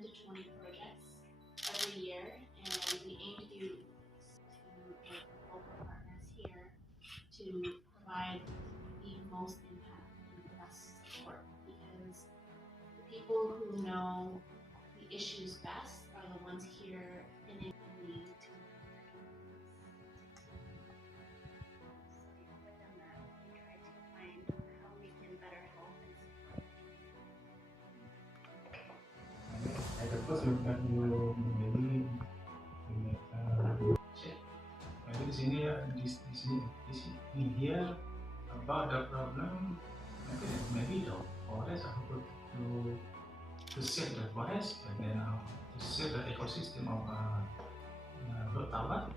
to 20 projects every year, and we aim to do with local partners here to provide the most impact and the best support, because the people who know the issues best are the ones here in the community to within that we try to find how we can better help and support. At the first look at you maybe maybe di sini ya di sini in here about the problem maybe the forest to save the forest and then to save the ecosystem of Laut Tawar.